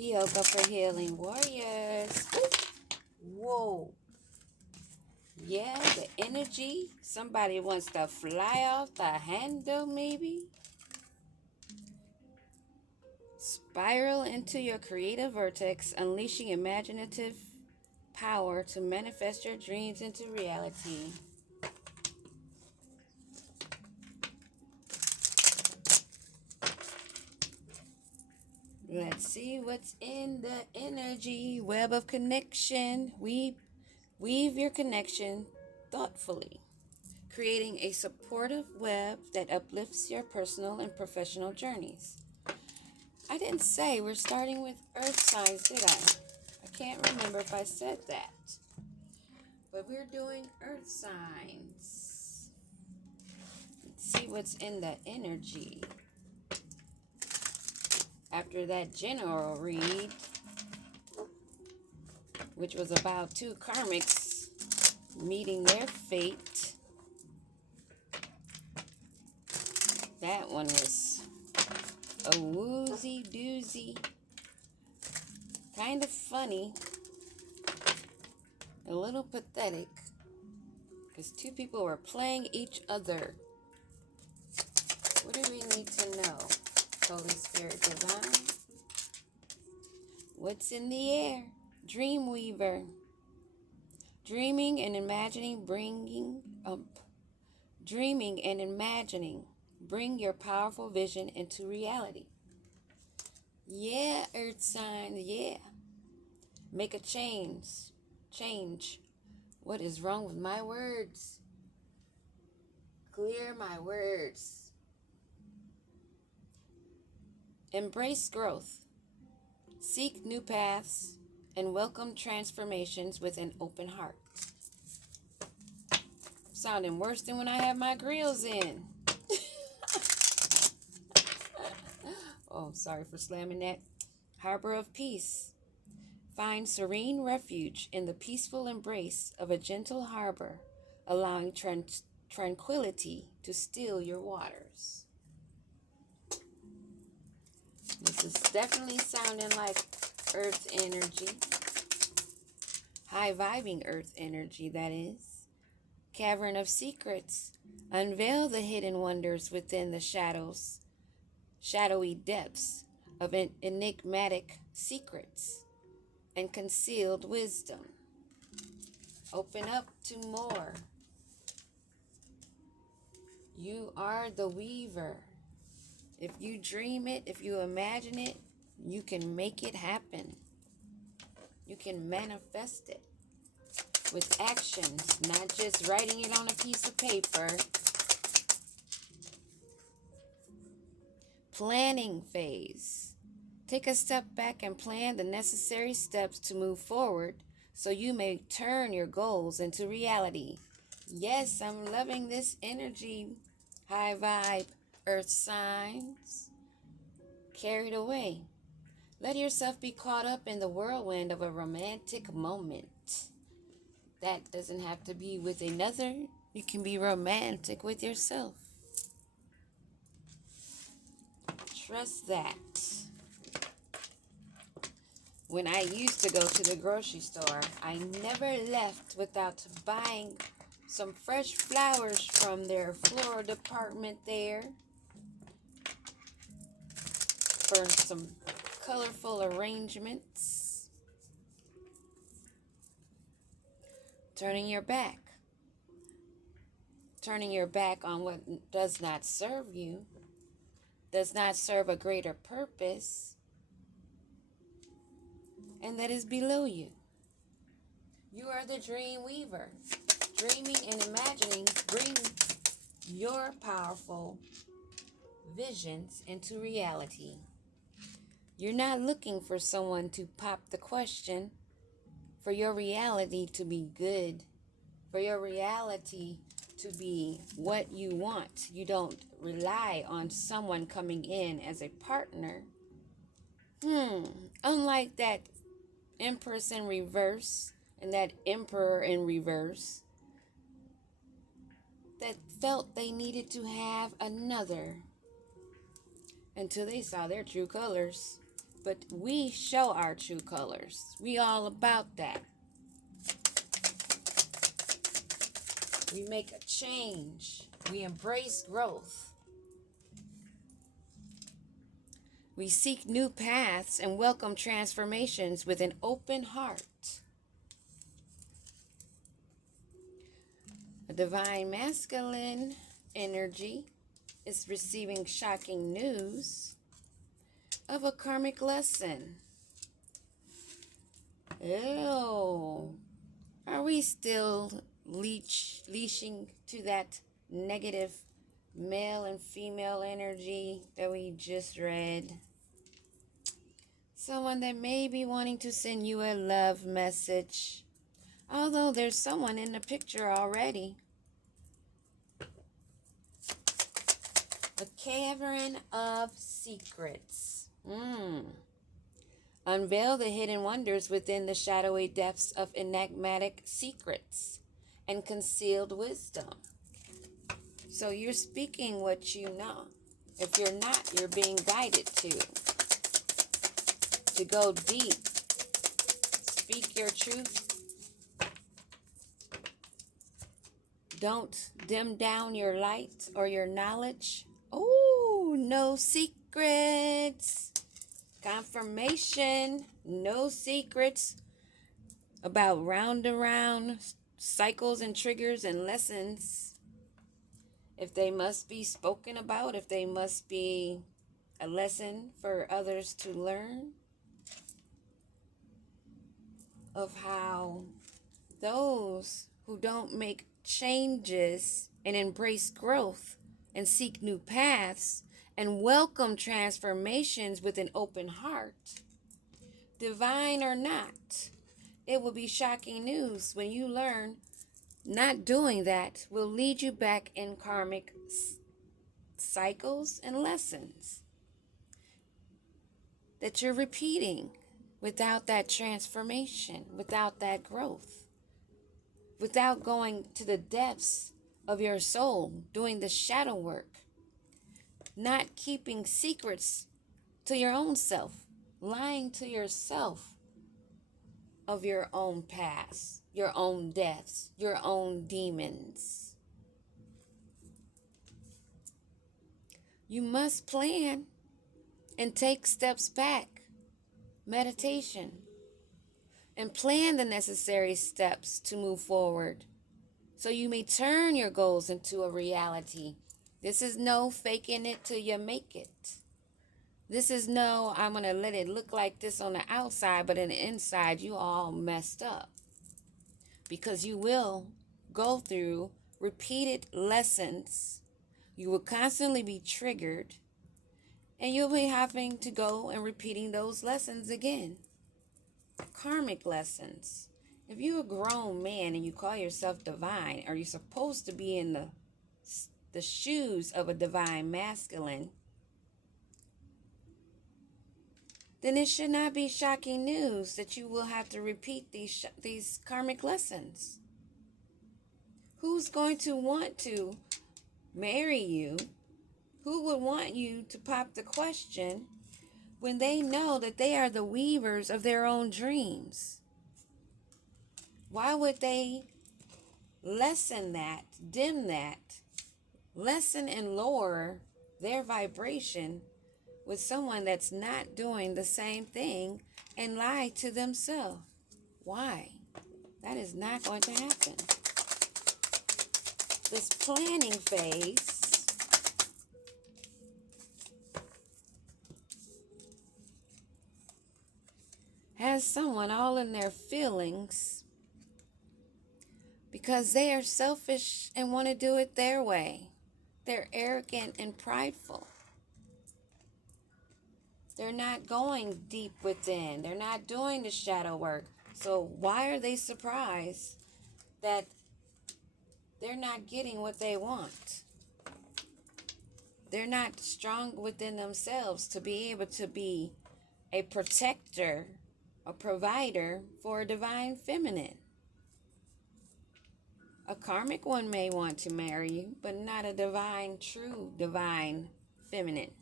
Yoga for Healing Warriors. Whoa. Yeah, the energy. Somebody wants to fly off the handle, maybe. Spiral into your creative vortex, unleashing imaginative power to manifest your dreams into reality. Let's see what's in the energy web of connection. Weave your connection thoughtfully, creating a supportive web that uplifts your personal and professional journeys. I didn't say we're starting with earth signs, did I? I can't remember if I said that. But we're doing earth signs. Let's see what's in the energy. After that general read, which was about two karmics meeting their fate, that one was a woozy doozy, kind of funny, a little pathetic, because two people were playing each other. What do we need to know, Holy Spirit Divine? What's in the air? Dreamweaver. Dreaming and imagining bring your powerful vision into reality. Yeah, earth sign, yeah. Make a change. What is wrong with my words? Clear my words. Embrace growth. Seek new paths and welcome transformations with an open heart. Sounding worse than when I have my grills in. Oh, sorry for slamming that. Harbor of peace. Find serene refuge in the peaceful embrace of a gentle harbor, allowing tranquility to still your waters. This is definitely sounding like earth energy. High vibing earth energy, that is. Cavern of secrets. Unveil the hidden wonders within the shadowy depths of enigmatic secrets and concealed wisdom. Open up to more. You are the weaver. If you dream it, if you imagine it, you can make it happen. You can manifest it with actions, not just writing it on a piece of paper. Planning phase. Take a step back and plan the necessary steps to move forward so you may turn your goals into reality. Yes, I'm loving this energy. High vibe, earth signs. Carried away. Let yourself be caught up in the whirlwind of a romantic moment. That doesn't have to be with another. You can be romantic with yourself. Trust that. When I used to go to the grocery store, I never left without buying some fresh flowers from their floral department there for some colorful arrangements. Turning your back on what does not serve you, does not serve a greater purpose, and that is below you. You are the dream weaver. Dreaming and imagining bring your powerful visions into reality. You're not looking for someone to pop the question, for your reality to be good, for your reality to be what you want. You don't rely on someone coming in as a partner. Unlike that Empress in reverse and that Emperor in reverse that felt they needed to have another until they saw their true colors. But we show our true colors. We all about that. We make a change. We embrace growth. We seek new paths and welcome transformations with an open heart. A divine masculine energy is receiving shocking news of a karmic lesson. Oh, are we still leashing to that negative male and female energy that we just read? Someone that may be wanting to send you a love message, although there's someone in the picture already. A cavern of secrets. Unveil the hidden wonders within the shadowy depths of enigmatic secrets and concealed wisdom. So you're speaking what you know. If you're not, you're being guided to go deep. Speak your truth. Don't dim down your light or your knowledge. Oh, no secrets. Confirmation. No secrets about round and round cycles and triggers and lessons. If they must be spoken about, if they must be a lesson for others to learn, of how those who don't make changes and embrace growth and seek new paths and welcome transformations with an open heart, divine or not, it will be shocking news when you learn not doing that will lead you back in karmic cycles and lessons that you're repeating without that transformation, without that growth, without going to the depths of your soul, doing the shadow work, not keeping secrets to your own self, lying to yourself of your own past, your own deaths, your own demons. You must plan and take steps back, meditation, and plan the necessary steps to move forward so you may turn your goals into a reality. This is no faking it till you make it. This is no, I'm going to let it look like this on the outside, but in the inside, you all messed up. Because you will go through repeated lessons. You will constantly be triggered. And you'll be having to go and repeating those lessons again. Karmic lessons. If you're a grown man and you call yourself divine, or you're supposed to be in the shoes of a divine masculine, then it should not be shocking news that you will have to repeat these karmic lessons. Who's going to want to marry you? Who would want you to pop the question when they know that they are the weavers of their own dreams? Why would they lessen that, dim that, lessen and lower their vibration with someone that's not doing the same thing and lie to themselves? Why? That is not going to happen. This planning phase has someone all in their feelings because they are selfish and want to do it their way. They're arrogant and prideful. They're not going deep within. They're not doing the shadow work. So why are they surprised that they're not getting what they want? They're not strong within themselves to be able to be a protector, a provider for a divine feminine. A karmic one may want to marry you, but not a true divine feminine.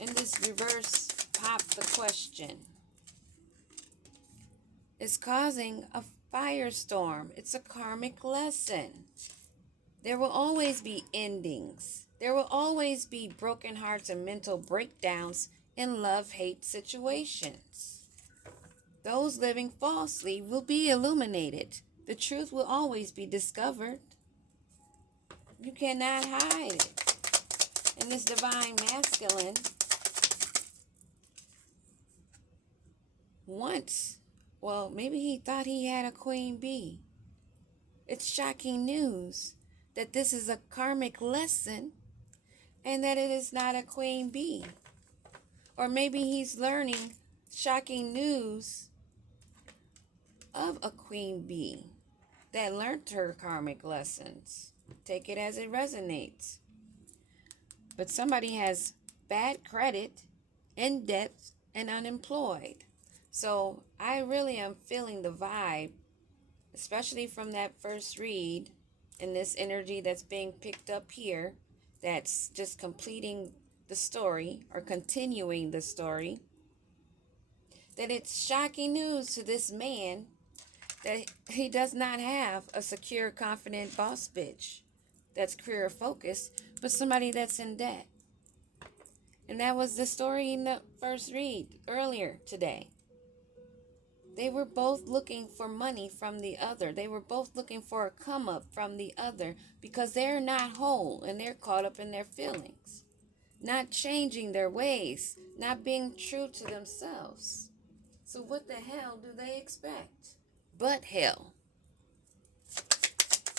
In this reverse pop the question. It's causing a firestorm. It's a karmic lesson. There will always be endings. There will always be broken hearts and mental breakdowns in love-hate situations. Those living falsely will be illuminated. The truth will always be discovered. You cannot hide it. And this divine masculine once, well, maybe he thought he had a queen bee. It's shocking news that this is a karmic lesson and that it is not a queen bee. Or maybe he's learning shocking news of a queen bee that learned her karmic lessons. Take it as it resonates. But somebody has bad credit, in debt, and unemployed. So I really am feeling the vibe, especially from that first read, and this energy that's being picked up here, that's just completing the story or continuing the story, that it's shocking news to this man that he does not have a secure, confident boss bitch that's career focused, but somebody that's in debt. And that was the story in the first read earlier today. They were both looking for money from the other. They were both looking for a come up from the other because they're not whole and they're caught up in their feelings, not changing their ways, not being true to themselves. So what the hell do they expect? But hell.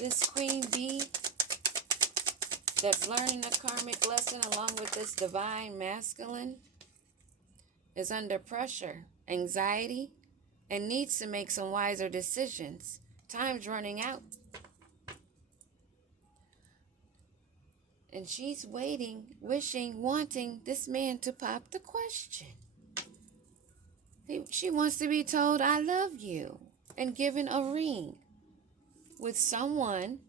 This queen bee that's learning a karmic lesson along with this divine masculine is under pressure, anxiety, and needs to make some wiser decisions. Time's running out. And she's waiting, wishing, wanting this man to pop the question. She wants to be told, I love you, and given a ring with someone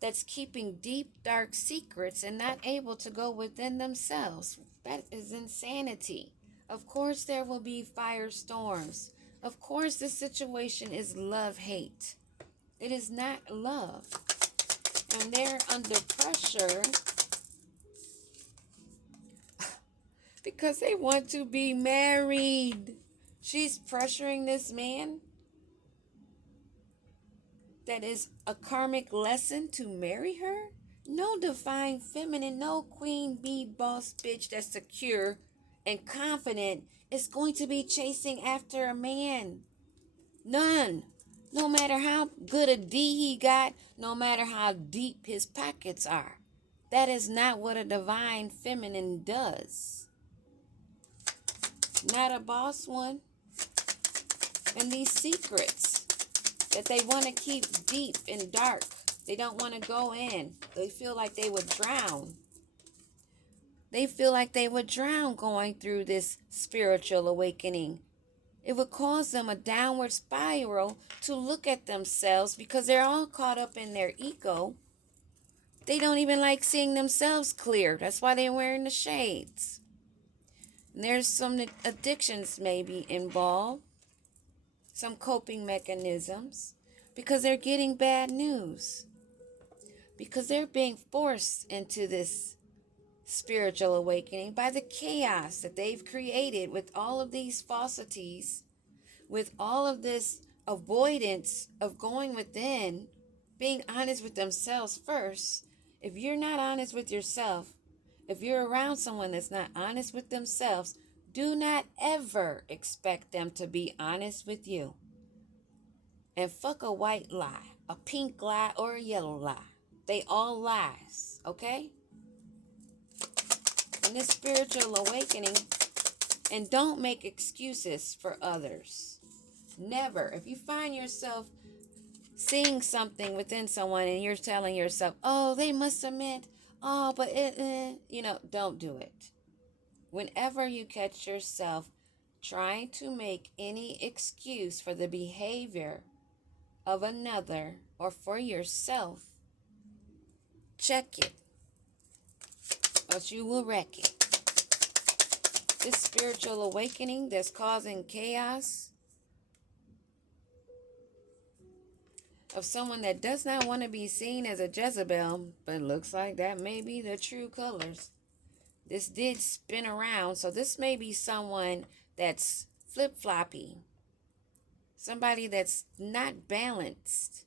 that's keeping deep, dark secrets and not able to go within themselves. That is insanity. Of course there will be firestorms. Of course this situation is love-hate. It is not love. And they're under pressure because they want to be married. She's pressuring this man that is a karmic lesson to marry her. No divine feminine, no queen bee boss bitch that's secure and confident is going to be chasing after a man. None. No matter how good a D he got, no matter how deep his pockets are. That is not what a divine feminine does. Not a boss one. And these secrets that they want to keep deep and dark, they don't want to go in. They feel like they would drown. They feel like they would drown going through this spiritual awakening. It would cause them a downward spiral to look at themselves because they're all caught up in their ego. They don't even like seeing themselves clear. That's why they're wearing the shades. And there's some addictions maybe involved, some coping mechanisms, because they're getting bad news. Because they're being forced into this spiritual awakening by the chaos that they've created with all of these falsities, with all of this avoidance of going within, being honest with themselves first. If you're not honest with yourself, if you're around someone that's not honest with themselves, do not ever expect them to be honest with you. And fuck a white lie, a pink lie, or a yellow lie. They all lies, okay? In this spiritual awakening, and don't make excuses for others. Never. If you find yourself seeing something within someone and you're telling yourself, oh, they must have meant, oh, but don't do it. Whenever you catch yourself trying to make any excuse for the behavior of another or for yourself, check it, or you will wreck it. This spiritual awakening that's causing chaos of someone that does not want to be seen as a Jezebel, but looks like that may be the true colors. This did spin around, so this may be someone that's flip-floppy. Somebody that's not balanced.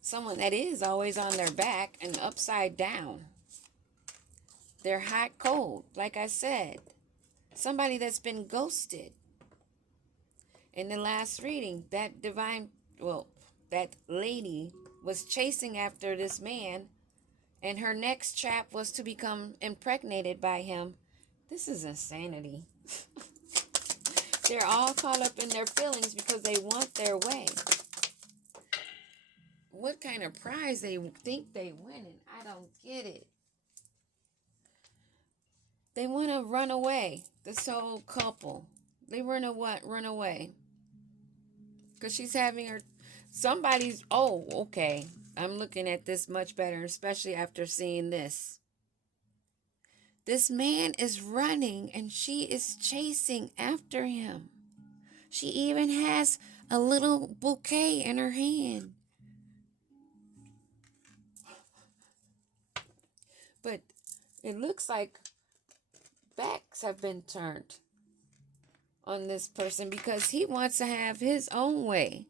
Someone that is always on their back and upside down. They're hot cold, like I said. Somebody that's been ghosted. In the last reading, that lady was chasing after this man, and her next trap was to become impregnated by him. This is insanity. They're all caught up in their feelings because they want their way. What kind of prize they think they winning? I don't get it. They want to run away. This whole couple. They run away. Because she's having her... Somebody's... Oh, okay. I'm looking at this much better, especially after seeing this. This man is running and she is chasing after him. She even has a little bouquet in her hand. But it looks like backs have been turned on this person because he wants to have his own way.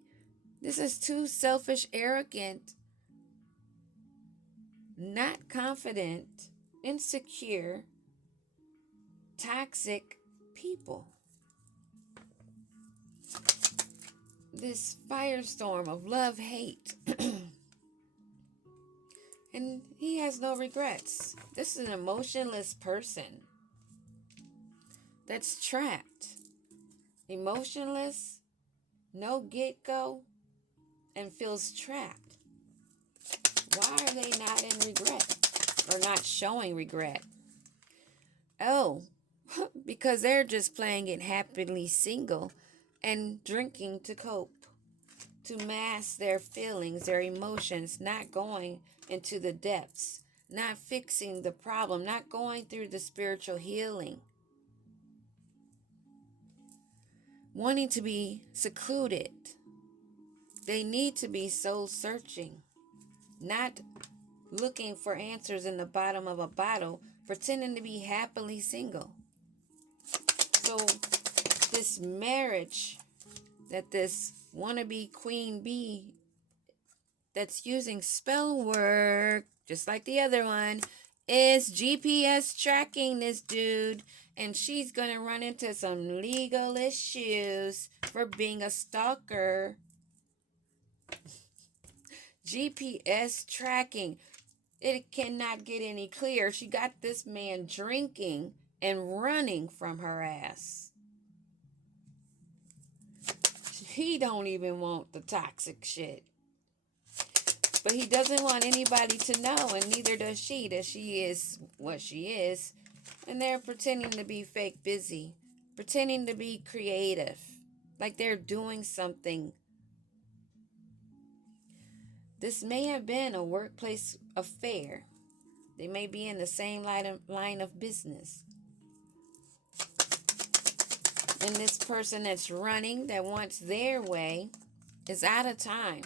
This is too selfish, arrogant, not confident, insecure, toxic people. This firestorm of love-hate. And he has no regrets. This is an emotionless person that's trapped. Emotionless, no get-go, and feels trapped. Why are they not in regret or not showing regret? Oh, because they're just playing it happily single and drinking to cope, to mask their feelings, their emotions, not going into the depths, not fixing the problem, not going through the spiritual healing, wanting to be secluded. They need to be soul searching, not looking for answers in the bottom of a bottle, pretending to be happily single. So this marriage that this wannabe queen bee that's using spell work, just like the other one, is GPS tracking this dude, and she's going to run into some legal issues for being a stalker. GPS tracking. It cannot get any clearer. She got this man drinking and running from her ass. He don't even want the toxic shit. But he doesn't want anybody to know, and neither does she, that she is what she is. And they're pretending to be fake busy, pretending to be creative, like they're doing something. This may have been a workplace affair. They may be in the same line of business. And this person that's running, that wants their way, is out of time.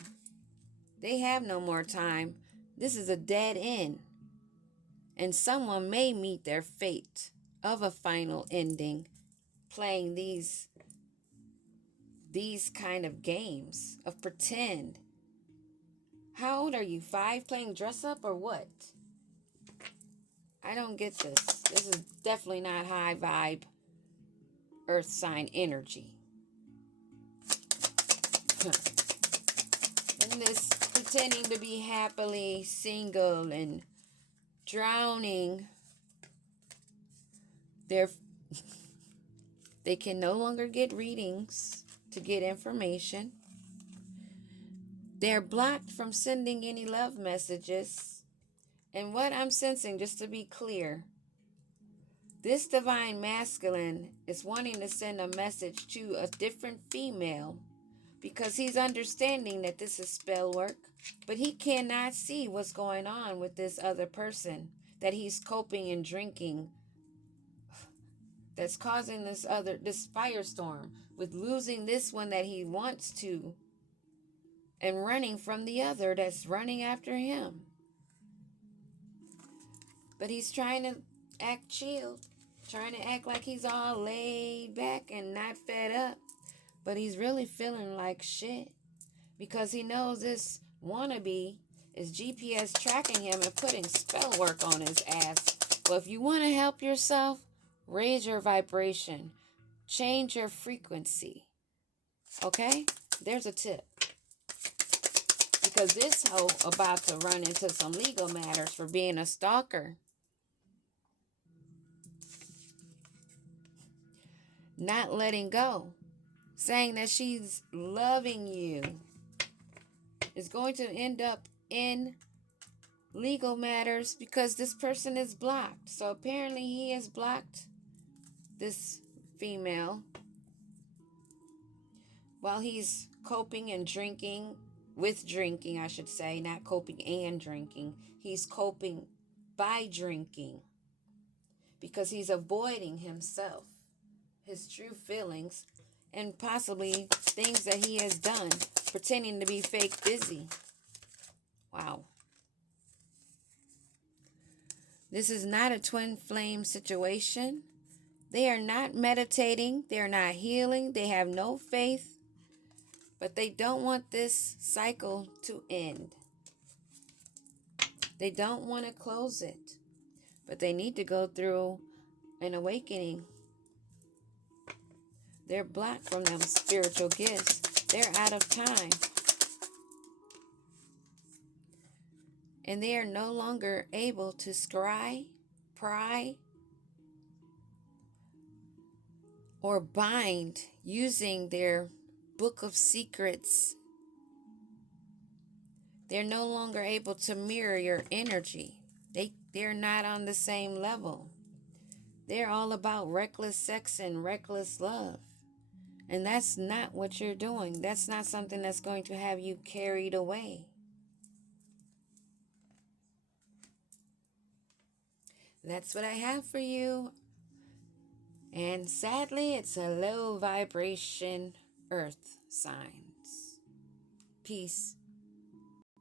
They have no more time. This is a dead end. And someone may meet their fate of a final ending playing these kind of games of pretend. How old are you? 5, playing dress up or what? I don't get this. This is definitely not high vibe earth sign energy. And this pretending to be happily single and drowning. They can no longer get readings to get information. They're blocked from sending any love messages. And what I'm sensing, just to be clear, this divine masculine is wanting to send a message to a different female because he's understanding that this is spell work, but he cannot see what's going on with this other person that he's coping and drinking that's causing this firestorm with losing this one that he wants to and running from the other that's running after him. But he's trying to act chill, trying to act like he's all laid back and not fed up. But he's really feeling like shit because he knows this wannabe is GPS tracking him and putting spell work on his ass. Well, if you want to help yourself, raise your vibration, change your frequency. Okay? There's a tip. Because this hoe about to run into some legal matters for being a stalker. Not letting go. Saying that she's loving you. Is going to end up in legal matters because this person is blocked. So apparently he has blocked this female while he's coping and drinking, with drinking, I should say, not coping and drinking. He's coping by drinking because he's avoiding himself, his true feelings, and possibly things that he has done, pretending to be fake busy. Wow. This is not a twin flame situation. They are not meditating. They are not healing. They have no faith. But they don't want this cycle to end. They don't want to close it. But they need to go through an awakening. They're blocked from them spiritual gifts. They're out of time. And they are no longer able to scry, pry, or bind using their book of secrets. They're no longer able to mirror your energy. They're not on the same level. They're all about reckless sex and reckless love. And that's not what you're doing. That's not something that's going to have you carried away. That's what I have for you. And sadly, it's a low vibration earth signs. Peace.